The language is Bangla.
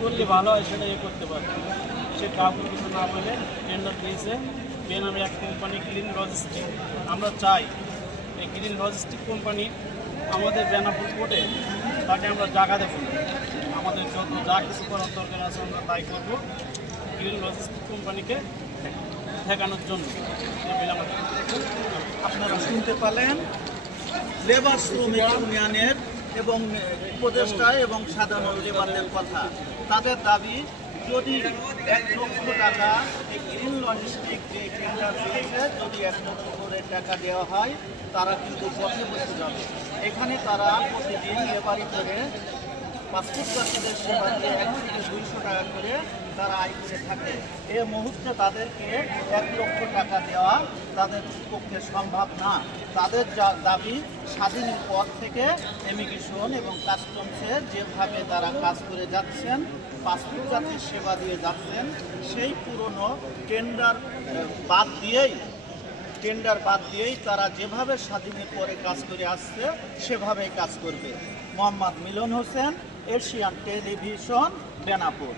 করলে ভালো হয় সেটা করতে পারবে। সে কাউকে কিছু না বলে টেন্ডার দিয়েছে বেনামে এক কোম্পানি গ্রিন লজিস্টিক। আমরা চাই এই গ্রিন লজিস্টিক কোম্পানি আমাদের বেনাপুর কোর্টে তাকে আমরা জায়গা দেবো, আমাদের যত যা কিছু করার দরকার আছে আমরা তাই করবো গ্রিন লজিস্টিক কোম্পানিকে ঠেকানোর জন্য। আপনারা শুনতে পেলেন লেবার শ্রমিক ইউনিয়নের এবং উপদেষ্টা এবং সাধারণ লেবারদের কথা। তাদের দাবি যদি 1 লক্ষ টাকা এই গ্রিন লজিস্টিক যে টেন্ডার দিয়েছে যদি 1 লক্ষ করে টাকা দেওয়া হয় তারা কিন্তু পথে বসে যাবে। এখানে তারা প্রতিদিন লেবারি করে পাসপোর্ট যাত্রীদের সেবা দিয়ে 1 থেকে 200 টাকা করে তারা আয় করে থাকে। এ মুহূর্তে তাদেরকে 1 লক্ষ টাকা দেওয়া তাদের পক্ষে সম্ভব না। তাদের যা দাবি স্বাধীনের পর থেকে ইমিগ্রেশন এবং কাস্টমসের যেভাবে তারা কাজ করে যাচ্ছেন, পাসপোর্ট যাত্রীর সেবা দিয়ে যাচ্ছেন, সেই পুরনো টেন্ডার বাদ দিয়েই তারা যেভাবে স্বাধীনের পরে কাজ করে আসছে সেভাবেই কাজ করবে। মোহাম্মদ মিলন হোসেন, এশিয়ান টেলিভিশন, বেনাপুর।